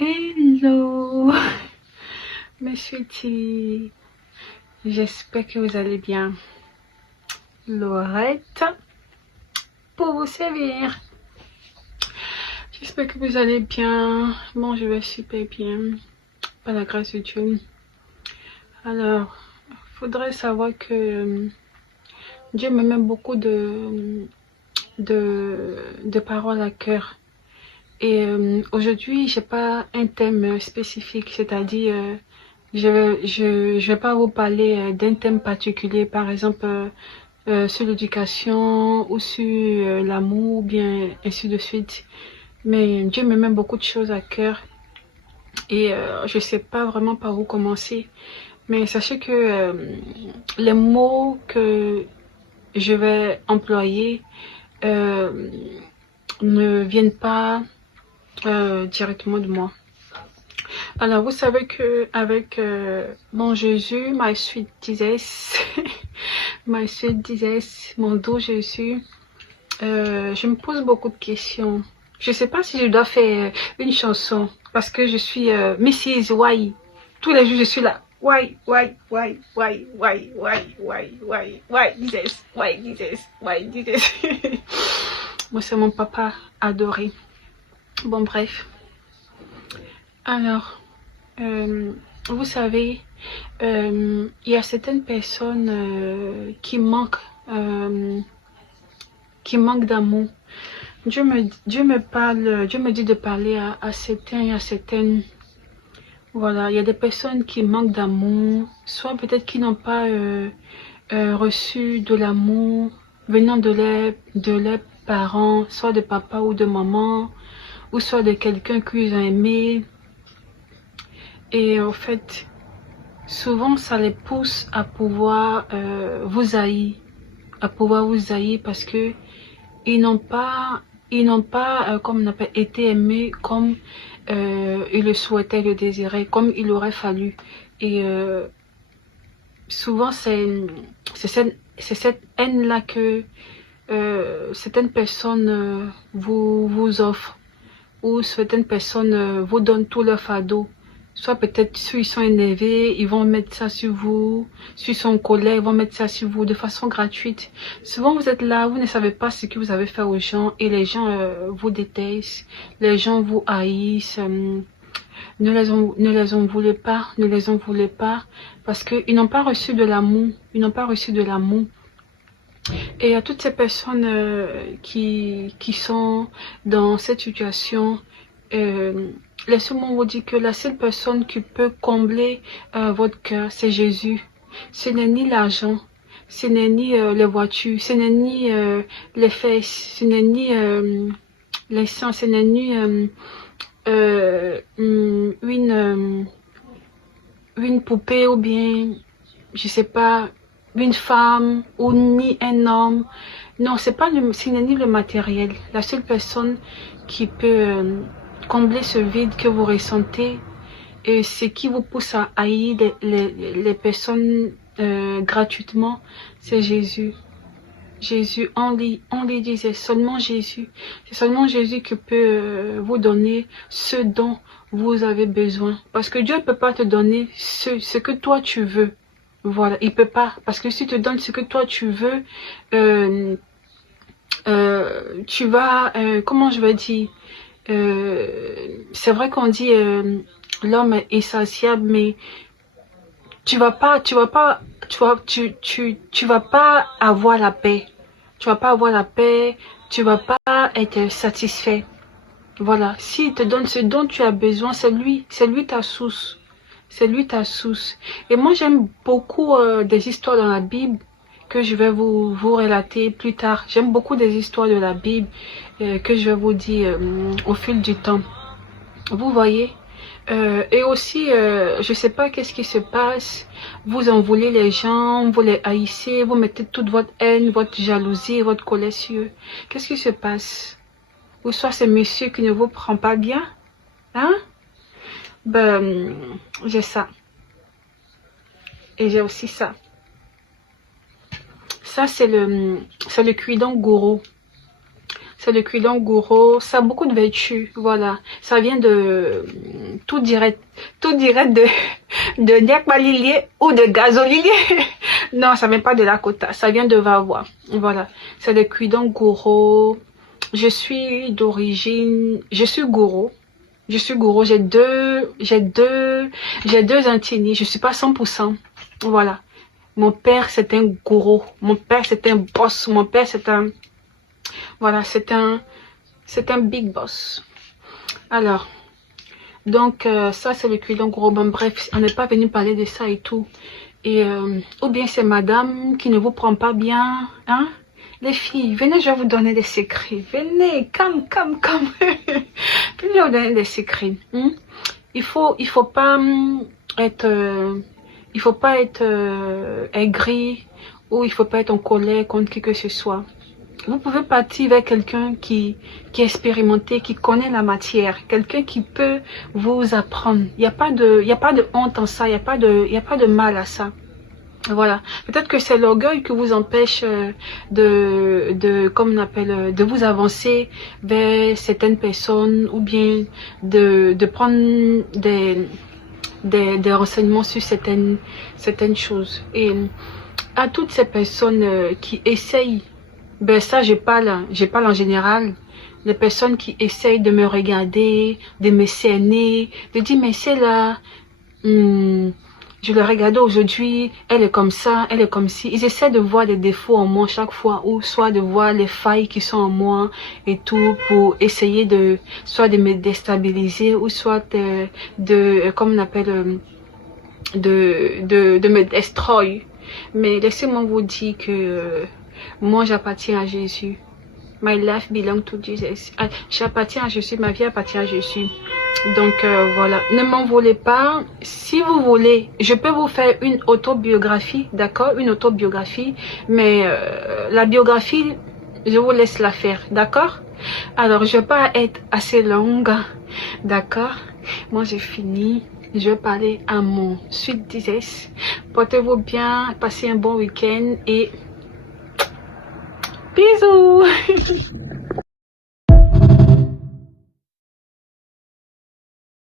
Hello mes sweeties, j'espère que vous allez bien. Laurette pour vous servir. J'espère que vous allez bien. Bon, je vais super bien, par la grâce de Dieu. Alors, faudrait savoir que Dieu me met beaucoup de paroles à cœur. Et aujourd'hui, j'ai pas un thème spécifique, c'est-à-dire je vais pas vous parler d'un thème particulier, par exemple sur l'éducation ou sur l'amour, ou bien ainsi de suite. Mais Dieu me met beaucoup de choses à cœur et je sais pas vraiment par où commencer. Mais sachez que les mots que je vais employer ne viennent pas directement de moi. Alors vous savez que avec mon Jésus, my sweet Jesus, my sweet Jesus, mon doux Jésus, je me pose beaucoup de questions. Je sais pas si je dois faire une chanson parce que je suis Mrs. Why. Tous les jours je suis là. Why, Jesus, why, Jesus. Moi c'est mon papa adoré. Bon bref. Alors, vous savez, il y a certaines personnes qui manquent d'amour. Dieu me parle, Dieu me dit de parler à certains et à certaines. Voilà, il y a des personnes qui manquent d'amour, soit peut-être qui n'ont pas reçu de l'amour venant de leurs parents, soit de papa ou de maman, ou soit de quelqu'un qu'ils ont aimé. Et en fait, souvent ça les pousse à pouvoir vous haïr, parce que ils n'ont pas comme on appelle, été aimés comme ils le souhaitaient, le désiraient, comme il aurait fallu. Et souvent c'est cette haine là que certaines personnes vous offrent, ou certaines personnes vous donnent tout leur fardeau. Soit peut-être s'ils sont énervés, ils vont mettre ça sur vous. S'ils sont en colère, ils vont mettre ça sur vous de façon gratuite. Souvent vous êtes là, vous ne savez pas ce que vous avez fait aux gens et les gens vous détestent, les gens vous haïssent. Ne les en voulez pas, parce qu'ils n'ont pas reçu de l'amour. Et à toutes ces personnes qui sont dans cette situation, laissez-moi vous dire que la seule personne qui peut combler votre cœur, c'est Jésus. Ce n'est ni l'argent, ce n'est ni les voitures, ce n'est ni les fesses, ce n'est ni les seins, ce n'est ni une poupée ou bien, je sais pas, une femme ou ni un homme. Non, ce n'est ni le matériel. La seule personne qui peut combler ce vide que vous ressentez et ce qui vous pousse à haïr les personnes gratuitement, c'est Jésus. Jésus, on lui disait seulement Jésus. C'est seulement Jésus qui peut vous donner ce dont vous avez besoin. Parce que Dieu ne peut pas te donner ce que toi tu veux. Voilà, il peut pas. Parce que si tu te donnes ce que toi tu veux, tu vas, comment je vais dire, c'est vrai qu'on dit l'homme est insatiable, mais tu vas pas avoir la paix. Tu vas pas avoir la paix, tu vas pas être satisfait. Voilà, s'il te donne ce dont tu as besoin, c'est lui ta source. C'est lui ta source. Et moi j'aime beaucoup des histoires dans la Bible que je vais vous relater plus tard. J'aime beaucoup des histoires de la Bible que je vais vous dire au fil du temps. Vous voyez? Et aussi, je sais pas qu'est-ce qui se passe. Vous en voulez les gens, vous les haïssez, vous mettez toute votre haine, votre jalousie, votre colère sur eux. Qu'est-ce qui se passe? Ou soit c'est monsieur qui ne vous prend pas bien, hein? Ben, j'ai ça. Et j'ai aussi ça. Ça, c'est le cuidon gourou. C'est le cuidon gourou. Ça a beaucoup de vertus. Voilà. Ça vient de tout dirait de Niakmalilier ou de Gazolilier. Non, ça vient pas de Lakota, ça vient de Vavois. Voilà, c'est le cuidon Goro. Je suis d'origine, je suis Goro, j'ai deux Intini, je suis pas 100%. Voilà. Mon père, c'est un Goro. Mon père, c'est un boss. Mon père, c'est un, voilà, c'est un big boss. Alors, donc, ça, c'est le cuidon Goro. Bon, bref, on n'est pas venu parler de ça et tout. Et, ou bien c'est madame qui ne vous prend pas bien, hein? Les filles, venez, je vais vous donner des secrets. Venez, come. Venez vous donner des secrets. Hein? Il faut pas être, aigri, ou il faut pas être en colère contre qui que ce soit. Vous pouvez partir vers quelqu'un qui est expérimenté, qui connaît la matière, quelqu'un qui peut vous apprendre. Il n'y a pas de honte en ça, il n'y a pas de mal à ça. Voilà, peut-être que c'est l'orgueil qui vous empêche comme on appelle, de vous avancer vers certaines personnes, ou bien de prendre des renseignements sur certaines choses. Et à toutes ces personnes qui essayent, ben ça je parle en général, les personnes qui essayent de me regarder, de me cerner, de dire mais c'est là, je l'ai regardé aujourd'hui, elle est comme ça, elle est comme ci. Ils essaient de voir des défauts en moi chaque fois, ou soit de voir les failles qui sont en moi et tout, pour essayer soit de me déstabiliser, ou soit comme on appelle, de me destroy. Mais laissez-moi vous dire que moi j'appartiens à Jésus. My life belongs to Jesus. J'appartiens à Jésus, ma vie appartient à Jésus. Donc voilà, ne m'en voulez pas. Si vous voulez, je peux vous faire une autobiographie, d'accord? Une autobiographie, mais la biographie, je vous laisse la faire, d'accord? Alors, je vais pas être assez longue, d'accord? Moi, j'ai fini. Je vais parler à mon Sweet Jesus. Portez-vous bien, passez un bon week-end et bisous.